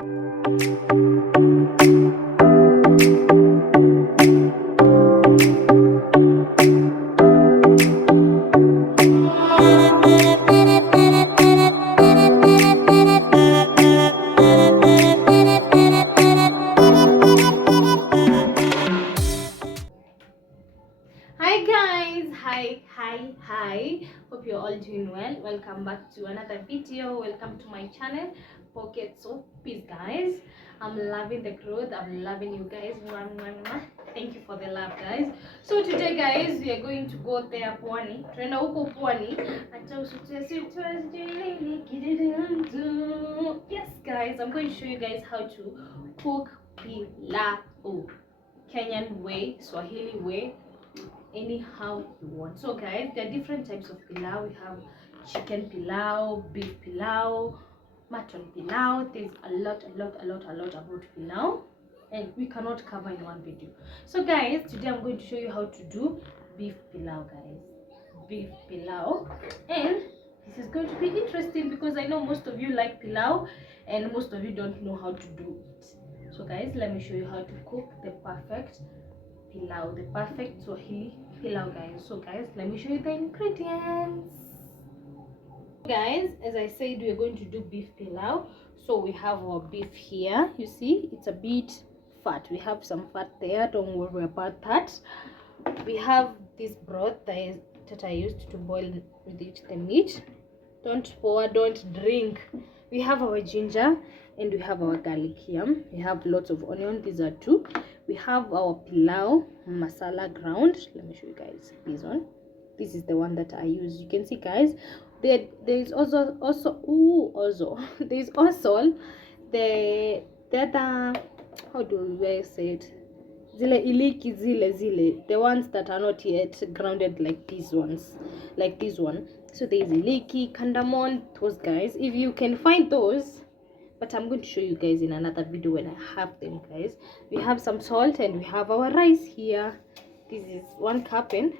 Hi guys, hi, hope you're all doing well. Welcome back to another video. Welcome to my channel, Pockets of Peace. Guys, I'm loving the growth. I'm loving you guys. Mwah, mwah, mwah. Thank you for the love, guys. So today guys, we are going to go there pwani, tuenda huko pwani. Yes guys, I'm going to show you guys how to cook pilau, Kenyan way, Swahili way, anyhow you want. So guys, there are different types of pilau. We have chicken pilau, beef pilau, mutton pilau. There's a lot about pilau, and we cannot cover in one video. So guys, today I'm going to show you how to do beef pilau, guys. Beef pilau. And this is going to be interesting because I know most of you like pilau and most of you don't know how to do it. So guys, let me show you how to cook the perfect pilau, the perfect Swahili pilau, guys. So guys, let me show you the ingredients. Guys, as I said, we're going to do beef pilau. So we have our beef here. You see, it's a bit fat. We have some fat there. Don't worry about that. We have this broth that I used to boil with it the meat. Don't pour, don't drink. We have our ginger and we have our garlic here. We have lots of onion. These are two. We have our pilau masala ground. Let me show you guys this one. This is the one that I use. You can see, guys, there is also there is also the other, how do I say it, zile iliki, zile the ones that are not yet grounded, like these ones, like this one. So there is iliki, kandamon, those guys, if you can find those, but I'm going to show you guys in another video when I have them, guys. We have some salt and we have our rice here. This is 1 cup and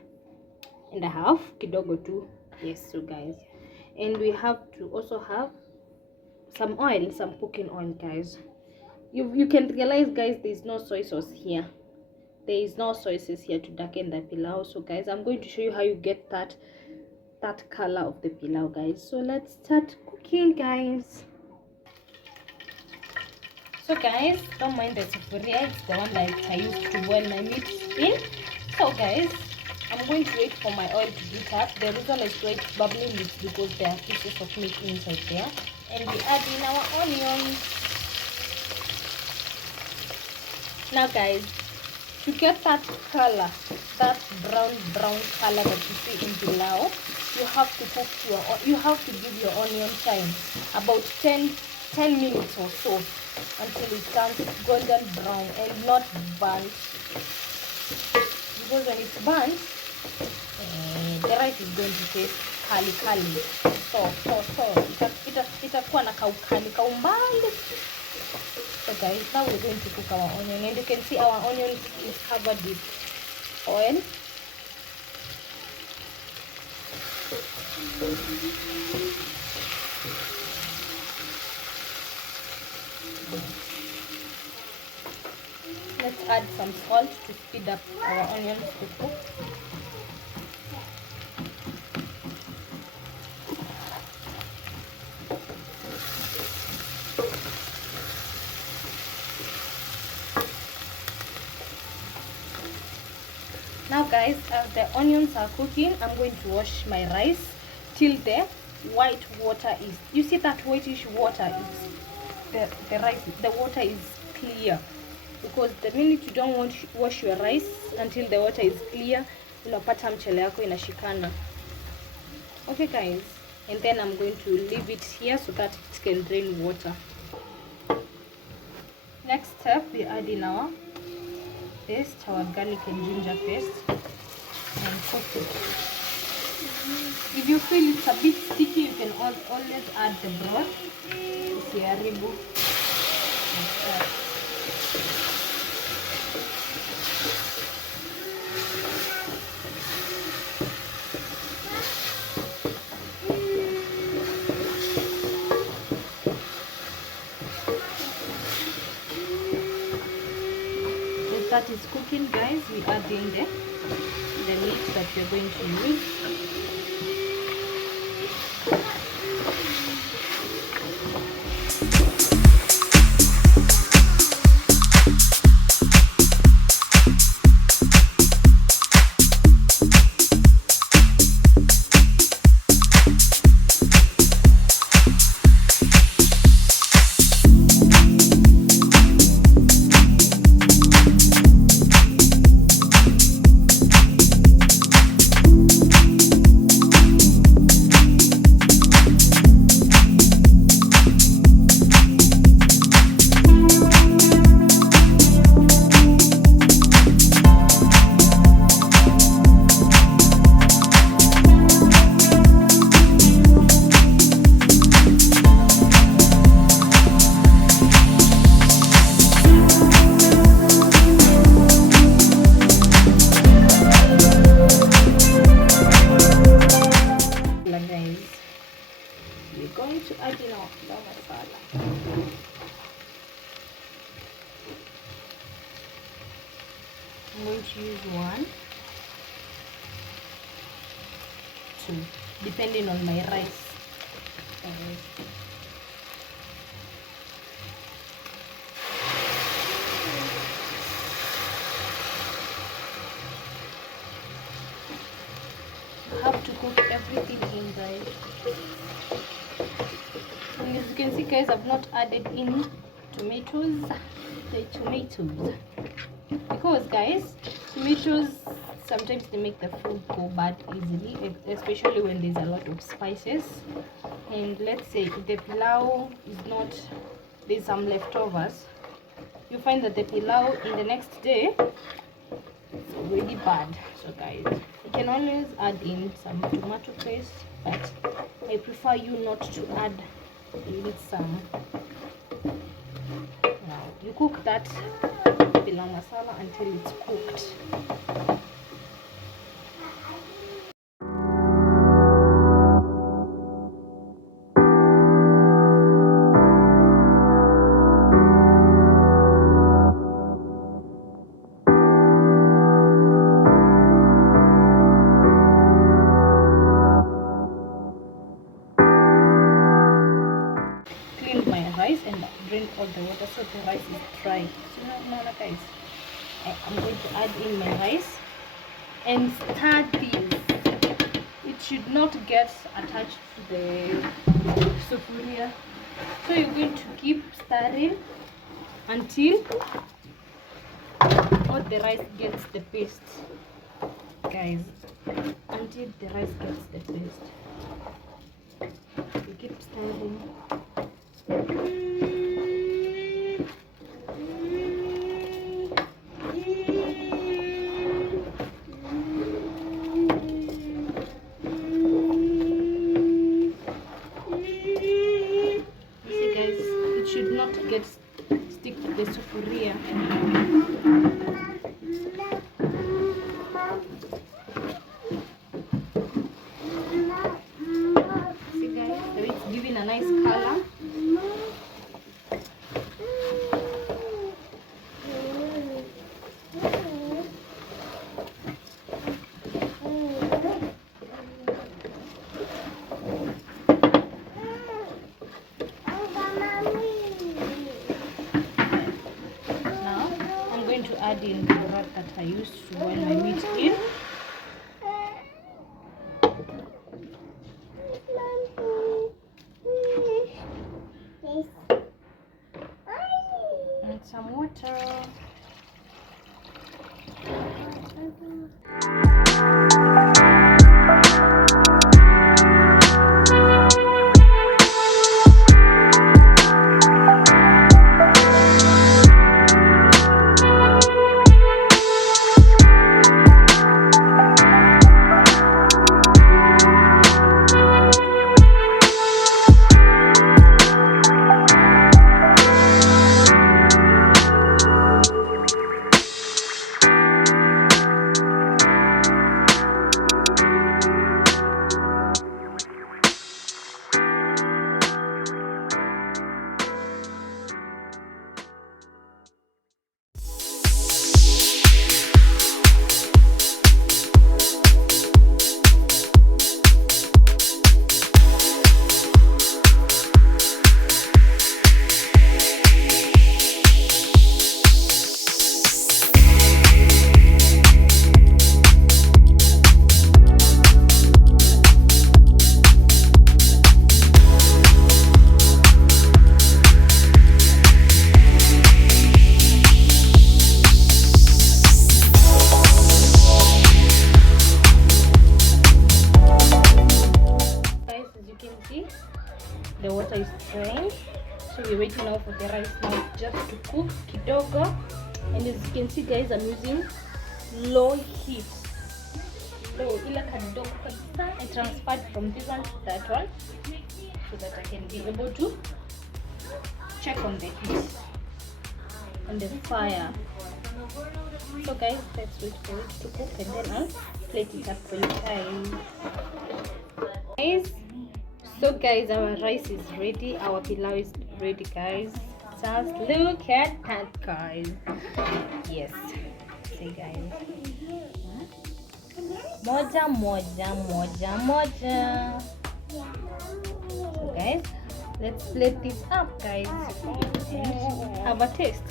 a half, kidogo too. Yes, so guys, and we have to also have some oil, some cooking oil, guys. You can realize, guys, there is no soy sauce here. There is no soy sauce here to darken the pilau. So guys, I'm going to show you how you get that color of the pilau, guys. So let's start cooking, guys. So guys, don't mind the sufuria, it's the one that I used to boil my meat in. So guys, I'm going to wait for my oil to heat up. The reason it's going bubbling is because there are pieces of meat inside there. And we add in our onions. Now guys, to get that color, that brown color that you see in pilau, you have to cook you have to give your onion time about 10 minutes or so, until it turns golden brown and not burnt, because when it's burnt, the rice is going to taste kali. So itakuwa na kaukali kaumbali. So guys, now we're going to cook our onion, and you can see our onion is covered with oil. Let's add some salt to speed up our onions to cook. Now guys, as the onions are cooking, I'm going to wash my rice till the white water is, you see that whitish water is the rice, the water is clear, because the minute you don't want to wash your rice until the water is clear, unapata mchele yako inashikana. Okay guys, and then I'm going to leave it here so that it can drain water. Next step, we add in our paste, our garlic and ginger paste, and cook it. If you feel it's a bit sticky, you can always add the broth. Usiharibu. that is cooking, guys, we add in the meat that we're going to use. I'm going to use 1, 2, depending on my rice. You have to cook everything in, guys. And as you can see, guys, I've not added in tomatoes. Because, guys, tomatoes sometimes they make the food go bad easily, especially when there's a lot of spices. And let's say if the pilau is not, there's some leftovers, you find that the pilau in the next day is already bad. So guys, you can always add in some tomato paste, but I prefer you not to add in some. Now you cook that pilau masala until it's cooked. Rice and drain all the water so the rice is dry. So now guys, I'm going to add in my rice and stir this. It should not get attached to the sufuria, so you're going to keep stirring until all the rice gets the paste, guys. Until the rice gets the paste, you keep stirring. Stick to the sufuria. See guys, so it's giving a nice color. To add in the rag that I used to boil my meat in. And some water. ready now for the rice now just to cook kidogo. And as you can see guys, I'm using low heat. Low ila kadogo kabisa. I transferred from this one to that one so that I can be able to check on the heat and the fire. So guys, let's wait for it to cook and then I'll plate it up for you guys. So guys, our rice is ready, our pilau is ready guys. Just look at that guys. Yes, see guys, moja moja moja moja. So guys, let's plate this up guys and have a taste.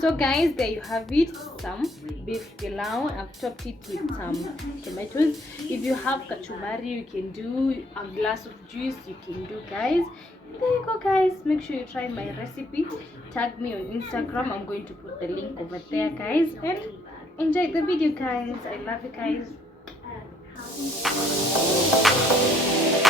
So guys, there you have it, some beef pilau. I've topped it with some tomatoes. If you have kachumbari, you can do a glass of juice, you can do guys. There you go guys, make sure you try my recipe. Tag me on Instagram, I'm going to put the link over there guys, and enjoy the video guys. I love you guys.